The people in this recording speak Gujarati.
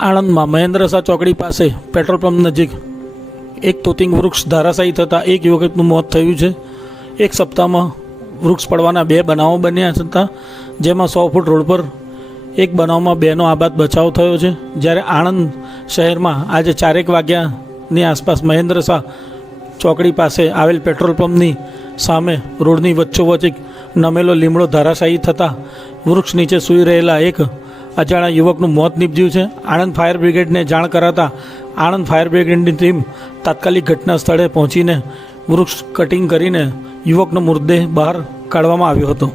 આણંદમાં મહેન્દ્ર શાહ ચોકડી પાસે પેટ્રોલ પંપ નજીક એક તોતિંગ વૃક્ષ ધરાશાયી થતાં એક યુવકનું મોત થયું છે. એક સપ્તાહમાં વૃક્ષ પડવાના 2 બનાવો બન્યા હતા, જેમાં 100 ફૂટ રોડ પર એક બનાવમાં 2નો આબાદ બચાવ થયો છે. જ્યારે આણંદ શહેરમાં આજે 4 વાગ્યાની આસપાસ મહેન્દ્ર શાહ ચોકડી પાસે આવેલ પેટ્રોલ પંપની સામે રોડની વચ્ચોવચ્ચ એક નમેલો લીમડો ધરાશાયી થતાં વૃક્ષ નીચે સૂઈ રહેલા એક અજાણ્યા યુવકનું મોત નીપજ્યું છે. આણંદ ફાયર બ્રિગેડને જાણ કરાતા આણંદ ફાયર બ્રિગેડની ટીમ તાત્કાલિક ઘટના સ્થળે પહોંચીને વૃક્ષ કટિંગ કરીને યુવકનો મૃતદેહ બહાર કાઢવામાં આવ્યો હતો.